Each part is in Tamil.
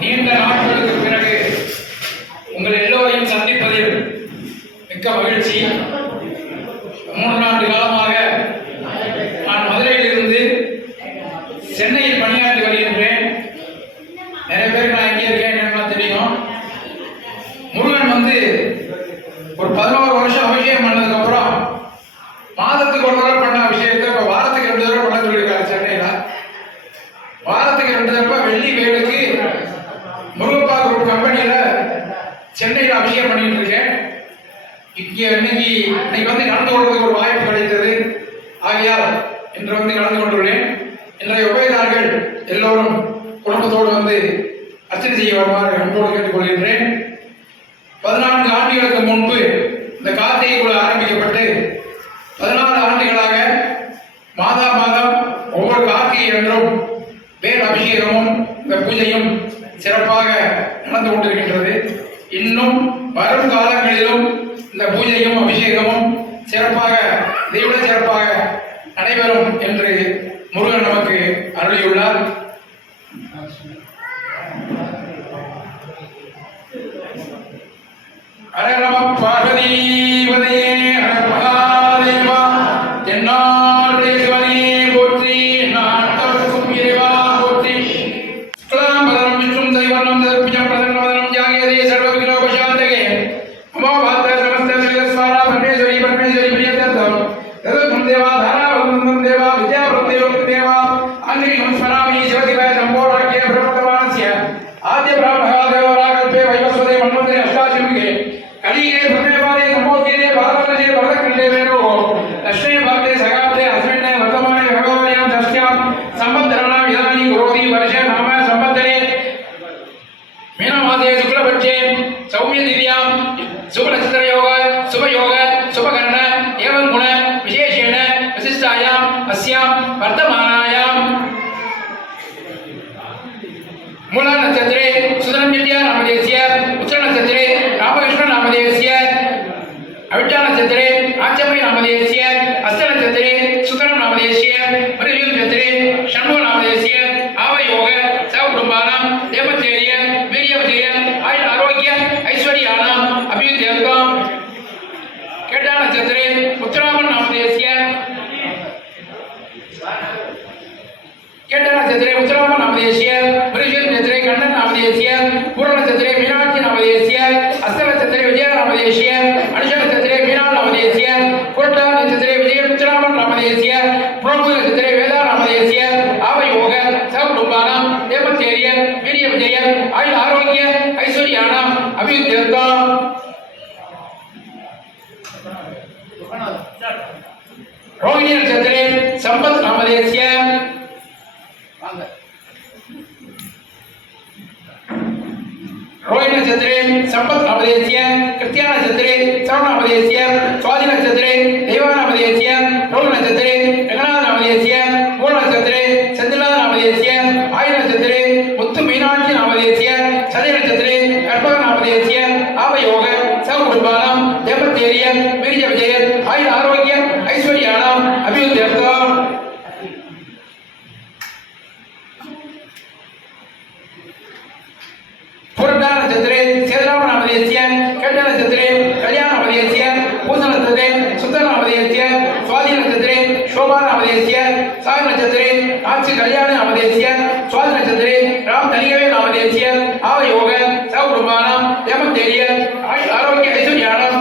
நீண்ட நாட்களுக்கு பிறகு உங்கள் எல்லோரையும் சந்திப்பதில் மிக்க மகிழ்ச்சி. 3 ஆண்டு காலமாக நான் மதுரையில் இருந்து சென்னையில் பணியாற்றி வருகின்றேன். நிறைய பேர் நான் எங்கே இருக்கேன் என்ன தெரியும். முருகன் வந்து ஒரு 11 வருஷம் அபிஷேகம் பண்ணதுக்கு அப்புறம் மாதத்துக்கு ஒரு தடவை பண்ண அபிஷேகத்தை இப்போ வாரத்துக்கு 2 தடவை பண்ண சொல்லியிருக்காரு. சென்னையில் வாரத்துக்கு 2 தடவை வெள்ளி வேலுக்கு முருகப்பா குரூப் கம்பெனியில் சென்னையில் அபிஷேகம் பண்ணிட்டு இருக்கேன். இன்னைக்கு வந்து கலந்து கொள்வதற்கு ஒரு வாய்ப்பு கிடைத்தது. ஆகையால் இன்று வந்து கலந்து கொண்டுள்ளேன். இன்றைய உபயதார்கள் எல்லோரும் குடும்பத்தோடு வந்து அர்ச்சனை செய்ய வருமாறு அன்போடு கேட்டுக்கொள்கின்றேன். 14 ஆண்டுகளுக்கு முன்பு இந்த கார்த்திகை குழு ஆரம்பிக்கப்பட்டு 14 ஆண்டுகளாக மாதா மாதம் ஒவ்வொரு கார்த்திகை என்றும் வேல் அபிஷேகமும் இந்த பூஜையும் சிறப்பாக நடந்து கொண்டிருக்கின்றது. இன்னும் வரும் காலங்களிலும் இந்த பூஜையும் அபிஷேகமும் சிறப்பாக இதைவிட சிறப்பாக நடைபெறும் என்று முருகன் நமக்கு அருளியுள்ளார். ஹர நம பார்வதீபதே ஹர மகாதேவா. தென்னாடுடைய சிவனே போற்றி, நாட்டவர்க்கும் இறைவா போற்றி. சுக்லாம் பதரம் விஷ்ணும் சைவர்ணம் தர்பிஜம் பிரதன்னம் ஜாகேதே சர்வ விக்னோபசாந்தகே அமோபாத்த சமஸ்த சகஸ்வாரா பரமேஸ்வரி பரமேஸ்வரி பிரியதர்த்தம் ததம் தேவா தாராவந்தம் தேவா வித்யாப்ரதேவம் தேவா ஆந்திரி நமஸ்மராமி சிவதிவ சம்போராக்கிய பிரமத்தமானஸ்ய ஆத்ய பிராமகாதேவராகல்பே வைவஸ்வதே மன்வந்தே அஷ்டாசிமுகே கலியே பிரமேவாதே சம்போகேதே பாரதனஜே பரதக்கண்டே வேணோ லக்ஷ்மே பாக்தே சகாப்தே அஸ்மின்னே வர்த்தமானே பகவான்யாம் தஸ்யாம் சம்பத்தரணாம் இதானி குரோதி வருஷ நாம சம்பத்தரே மீனமாதே சுக்லபட்சே சௌமிய திவ்யாம் சுப நட்சத்திர யோக சுப யோக சுபகரண ஏவம் குண விசேஷேண விசிஷ்டாயாம் அஸ்யாம் வர்த்தமானாயாம் மூல நட்சத்திரே சுதரம் வித்யா நாமதேசிய உத்திர நட்சத்திரே ராமகிருஷ்ண நாமதேசிய அவிட்டா நட்சத்திரே ஆச்சமை நாமதேசிய அஸ்த நட்சத்திரே சுதரம் நாமதேசிய மிருக நட்சத்திரே ஷண்முக நாமதேசிய ஆவ யோக சவ குடும்பானாம் தேவச்சேரிய வீரியவஜய ஆயுள் ஆரோக்கிய ஐஸ்வர்யானாம் அபியுத்தியர்த்தம். கேட்டா நட்சத்திரே உத்தராமன் நாமதேசிய கேட்ட நட்சத்திரே உத்தராம நாமதேசிய மிருக நட்சத்திரே கண்ணன் நாமதேசிய பூர்ண நட்சத்திரே மீனாட்சி நாமதேசிய அஸ்த நட்சத்திரே விஜய நாமதேசிய அனுஷ நட்சத்திரே மீனா நாமதேசிய புரட்டா நட்சத்திரே விஜய உத்தராமன் நாமதேசிய புரோபு நட்சத்திரே வேதா நாமதேசிய ஆவ யோக சவ குடும்பானாம் தேவச்சேரிய வீரிய விஜய ஆயுள் ஆரோக்கிய ஐஸ்வர்யானாம் அபியுத்தியர்த்தம். ரோகிணி நட்சத்திரே சம்பத் நாமதேசிய ரோஹிணி நட்சத்திரே சம்பத் நாமதேசிய கிருத்தியா நட்சத்திரே சரவண நாமதேசிய சுவாதி நட்சத்திரே தெய்வ நாமதேசிய ரோஹ நட்சத்திரே ரங்கநாத நாமதேசிய மூல நட்சத்திரே செந்திலாத நாமதேசிய ஆயுள் நட்சத்திரே முத்து மீனாட்சி நாமதேசிய சதய நட்சத்திரே கற்பக நாமதேசிய ஆவ யோக சவ குடும்பானாம் தேவத்தேரிய வீரிய விஜய ஆயுள் ஆரோக்கிய ஐஸ்வர்யானாம் அபியுத்தியர்த்தம். புரட்டா நட்சத்திரே சேதராம நாமதேசிய கேட்ட நட்சத்திரே கல்யாண நாமதேசிய பூச நட்சத்திரே சுத்த நாமதேசிய சுவாதி நட்சத்திரே சோபா நாமதேசிய சாய் நட்சத்திரே ஆட்சி கல்யாண நாமதேசிய சுவாதி நட்சத்திரே ராம் தனியவே நாமதேசிய ஆவ யோக சவ குடும்பானாம் தேவத்தேரிய ஆயுள் ஆரோக்கிய ஐஸ்வர்யானாம்.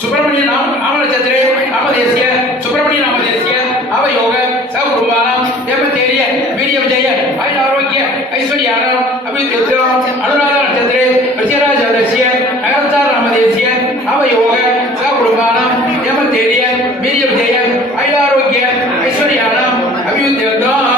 சுப்பிரமணிய நாம நட்சத்திரே நாமதேசிய சுப்பிரமணிய நாமதேசிய ஆவ யோக சவ குடும்பானாம் தேவத்தேரிய வீரிய விஜய ஆயுள் ஆரோக்கிய ஐஸ்வர்யானாம் அபியுத்தியர்த்தம். அனுராதா நட்சத்திரே விஜயராஜாதசிய நகரத்தார் நாமதேசிய ஆவ யோக சவ குடும்பானாம் தேவத்தேரிய வீரிய விஜய ஆயுள் ஆரோக்கிய ஐஸ்வர்யானாம் அபியுத்தியர்த்தம்.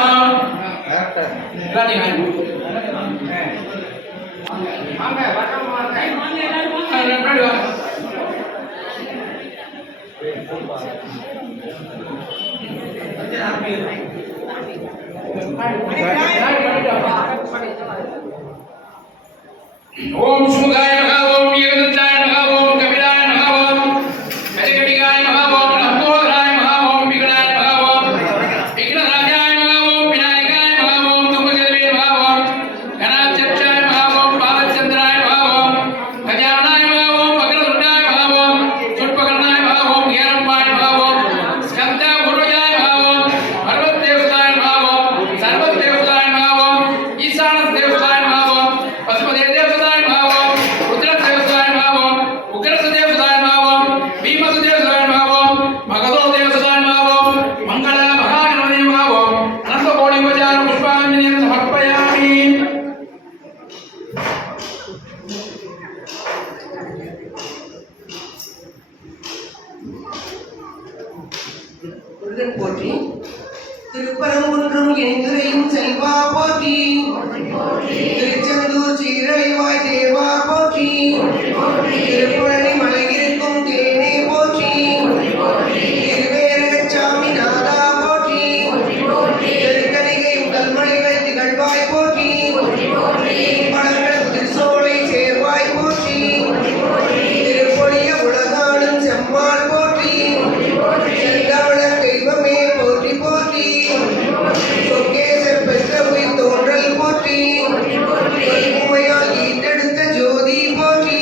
ஓம் சுமுகாய நமஹ ஓம் ஏகதந்தாய நமஹ ஓம் கபிலாய நமஹ ஓம் கஜகடிகாய நமஹ ஓம் லம்போதராய நமஹ ஓம் விகடாய நமஹ ஓம் விக்னராஜாய நமஹ ஓம் விநாயகாய நமஹ ஓம் தும்பஜலே நமஹ திருச்செந்தூர் சீரழிவாய் தேவா போற்றி, திருப்புழனி மலையிருக்கும் தேனே போற்றி, திருவேரகச்சாமி நாதா போற்றி, திருக்கணிகை முதல்மலைகள் திகழ்வாய் போற்றி, பழங்கள் திருசோலை சேர்வாய் போற்றி, திருப்பொழிய உலகாடும் செம்மாள் போற்றி, செந்தமிழர் தெய்வமே போற்றி போற்றி, சொர்க்கேசர் பெற்ற உயிர் தோன்றல் போற்றி, உமையால் ஈட்டெடுத்த ஜோதி போற்றி,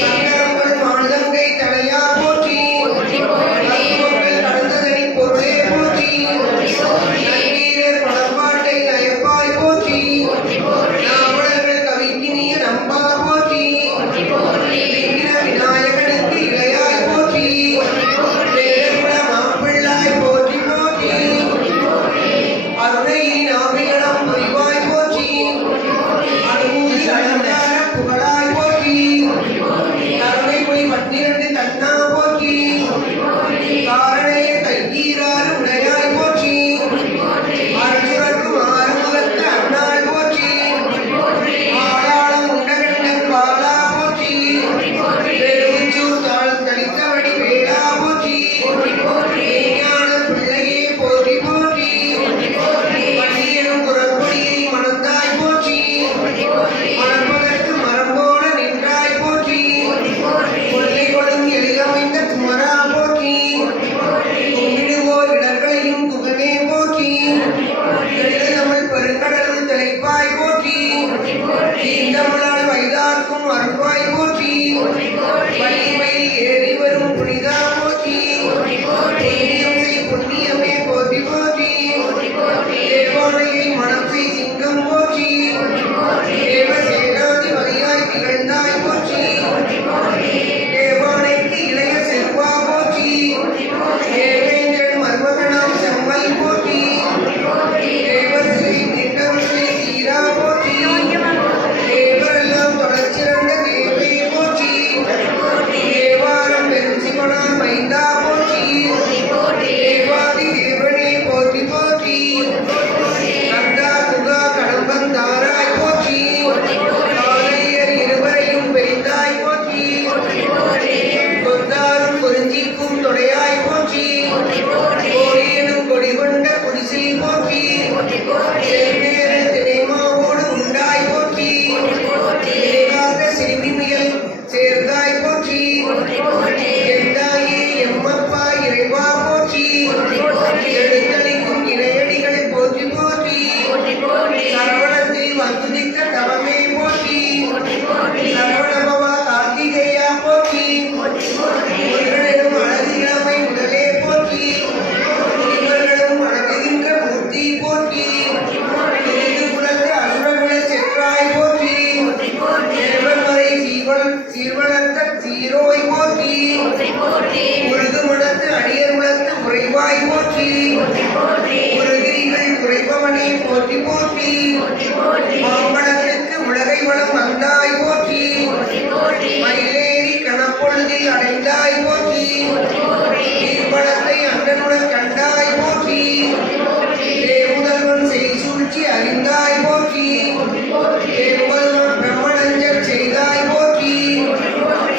சங்கரங்கள் மாநிலங்கை தலையா போற்றி, தத்துவங்கள் கடந்ததனி பொருளே போற்றி, நன்னீரர் பணப்பாட்டை நயப்பாய் போற்றி, நாவலர்கள் கவிக்கினிய நம்பா போற்றி, விக்கிர விநாயகனுக்கு இளையாய் போற்றி, வேலகுல மாப்பிள்ளாய் போற்றி போற்றி, அருணை நாவிகளம் புரிவாய் போற்றி, அனுமூதி அலங்கார புகழாய் போற்றி, கருணை மொழி 12 தன்னா போற்றி, காரணைய கையீராறு உடையாய் போற்றி, அருச்சுரக்கும் ஆறுமுகத்து அண்ணாள் போற்றி, ஆளாளம் உண்டகண்டன் பாலா போற்றி, பெருஞ்சூர் தாழ் தளித்தவடி வேளா போற்றி, ஞான பிள்ளையே போற்றி போற்றி, பள்ளியனும் குரற்கொடியை மணந்தாய் போற்றி, மணப்பதற்கு மரம் போல நின்றாய் போற்றி, கொள்ளை கொடும் எளிதமைந்த குமரா போற்றி, கும்பிடுவோர் இடர்களையும் குகனே போற்றி, தமிழ் பெருங்கடலுள் தலைப்பாய் போற்றி, தீந்தமிழால் வைதார்க்கும் அருள்வாய் போற்றி, வள்ளிமயில் ஏறி வரும் புனிதா போற்றி, புண்ணியம் செய் புண்ணியமே போற்றி போற்றி, தேவானையை மனம் செய் சிங்கம் போற்றி, தேவ சேனாதிபதியாய் திகழ்ந்தாய் போற்றி, தேவானைக்கு இளைய செல்வா போற்றி, தேவேந்திரன் மருமகனாம் செம்மல் போற்றி, தேவஸ்ரீ நின்றவஸ்ரீ தீரா போற்றி, தேவரெல்லாம் தொடர்ச்சிறந்த தேவே போற்றி, தேவாரம் பெருஞ்சிமனார் மைந்தா போற்றி, தேவாதி தேவனே போற்றி போற்றி, கந்தா குகா கடம்பந்தாராய் போற்றி, காளையர் இருவரையும் பெரிந்தாய் போற்றி, கொந்தாரும் குறிஞ்சிக்கும் தொடையாய் போற்றி, கோடியனும் கொடி கொண்ட குடிசில் போற்றி, செந்நேர திணைமாவோடு உண்டாய் போற்றி, ஏகாத சிறுமிமியல் சேர்ந்தாய் போற்றி, எந்தாயே எம்மப்பா இறைவா போற்றி, எழுத்தளிக்கும் இணையடிகள் போற்றி போற்றி, சரவணத்தில் வந்துதித்த தவமே போற்றி, சரவணபவா கார்த்திகேயா போற்றி, முருகனும் அழகு இளமை முதலே போற்றி, இவர்களும் அழகுகின்ற மூர்த்தி போற்றி, திரிது குலத்து அசுரகுல செற்றாய் போற்றி, தேவன்மறை சீர்வளர்த்த சீரோய் போற்றி, முருகு மடத்து அடியர் உலத்து உறைவாய் போற்றி, முருகிரிகள் உறைபவனே போற்றி போற்றி, மாம்பழத்துக்கு உலகை வளம் வந்தாய் போற்றி, மயிலேறி கணப்பொழுதில் அடைந்தாய் போற்றி, நீர்வளத்தை அண்டனுடன் கண்டாய் போற்றி, தேமுதல்வன் செய் சூழ்ச்சி அறிந்தாய் போற்றி, தேமுதல்வன் பிரம்மணஞ்சல் செய்தாய் போற்றி,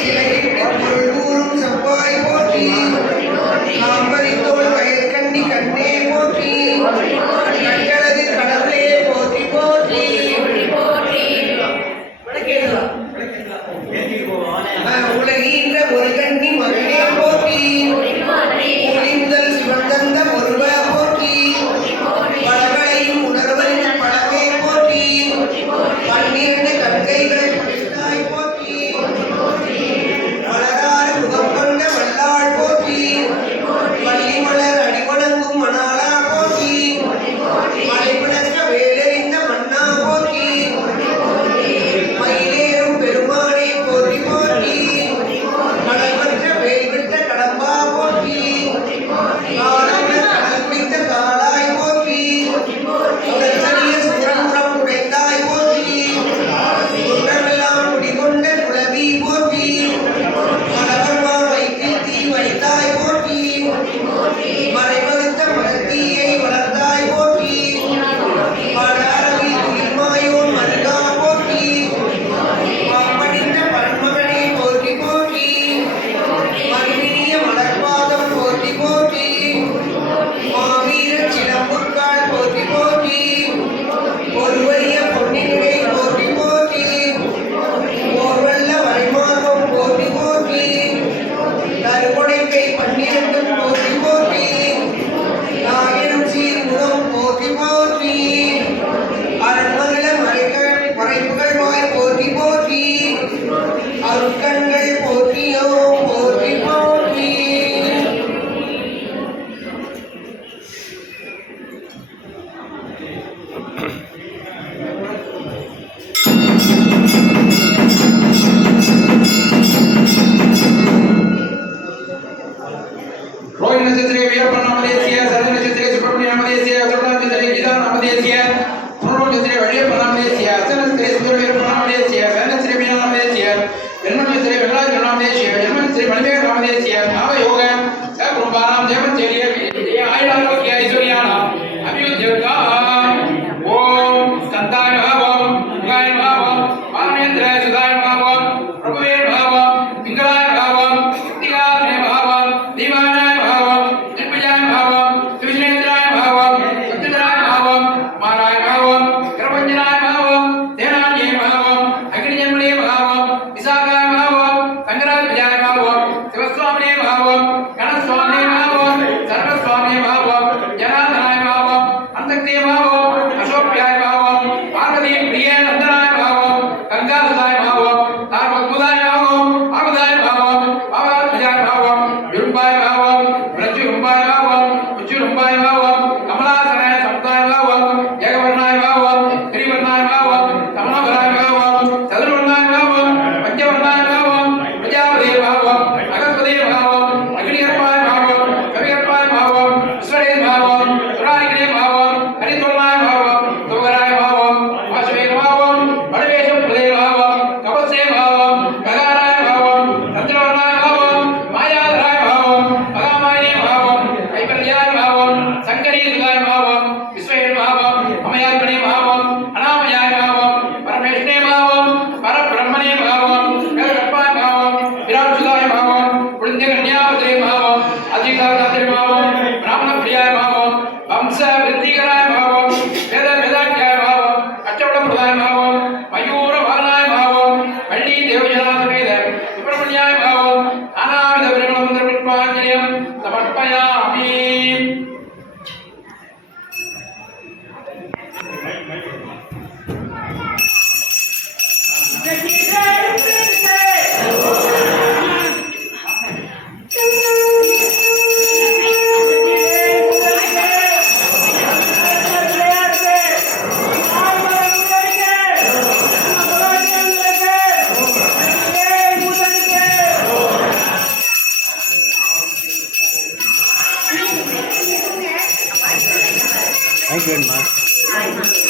சிலையிட்டு பொருள் கூறும் செவ்வாய் போற்றி, காம்பரித்தோள் கயற்கண்ணி கண்ணே போற்றி, கட்டழகு கடவுளே போற்றி போற்றி. உலகின்ற ஒரு கண்ணி மகனே போற்றி, ஒளி முதல் சிவந்த திருமணத்திலே வழிய பிரணாமதேசிய அசனத்திலே சுந்தரவீர பிரணாமதேசிய வேதத்திலே மீனாமதேசிய ஜென்மத்திலே வெங்கடாஜ பிரணாமதேசிய ஜென்மத்திலே மணிமேக பிரணாமதேசிய நாமயோக சகுருபானாம் தேவச்சேரிய ஆயுளாரோக்கிய ஐஸ்வர்யானாம் அபியுத்யர்காம் ஓம் ஸ்கந்தாய பாவம் முகாய பாவம் பாமேந்திர சுதாய பாவம் பிரபுவே பாவம் பிங்களாய பாவம் சக்திகாத்மே பாவம் தீவானாய பாவம் நிர்பயாய பாவம் சுவிஷ்ணேந்திராய பாவம் சத்யந்திராய பாவம் மாராய பாவம் கிரபஞ்சனாய பாவம் தேனான்யே பாவம் அக்னிஜன்மனே பாவம் விசாகாய பாவம் சங்கராத்மஜாய பாவம் சிவஸ்வாமினே பாவம் கணஸ்வாமினே பாவம் சர்வஸ்வாமினே பாவம் ஜனார்தனாய பாவம் அந்தக்திய பாவம் அசோக்யாய பாவம் பார்வதி பிரிய நந்தனாய பாவம் கங்காசுதாய பாவம் தார்வத்புதாய பாவம் ஆகுதாய பாவம் பாவாத்மஜாய பாவம் விரும்பாய பாவம் பிரஜுரும்பாய பாவம் உச்சுரும்பாய பாவம் கமலாசனாய சமுதாய பாவம் ஏகவர்ணாய பாவம் திரிவர்ணாய பாவம் சமணபராய பாவம் சதுர்வர்ணாய பாவம் பஞ்சவர்ணாய பாவம் பிரஜாபதே பாவம் அகற்பதே பாவம் அக்னிகர்ப்பாய பாவம் கவிகர்ப்பாய பாவம் விஸ்வரே பாவம் சுராரிகரே பாவம் ஹரித்வர்ணாய பாவம் சுவராய பாவம் வாசுவே பாவம் படவேஷம் பிரதே பாவம் கபசே பாவம் ககாராய பாவம் சந்திரவர்ணாய பாவம் மாயாதராய பாவம் மகாமாயினே பாவம் கைவல்யாய பாவம் சங்கரி சுதாய பாவம் விஸ்வே பாவம் அமயாத்மனே பாவம் அனாமயாய பாவம் பரமேஷ்ணே பாவம் பரபிரம்மனே பாவம் கர்ப்பாய பாவம் விராட் சுதாய பாவம் புண்ணிய கன்யாபத்ரே பாவம் அதிகாராத்ரே பாவம் பிராமண பிரியாய பாவம் வம்ச விருத்திகராய பாவம் வேத வேதாக்கியாய பாவம் அச்சவட பிரதாய பாவம் மயூர வாகனாய பாவம் வள்ளி தேவஜனாசமேத சுப்பிரமணியாய பாவம் நானாவித விரமணமந்திர புஷ்பாஞ்சலியம் சமர்ப்பயாமி. Thank you, man.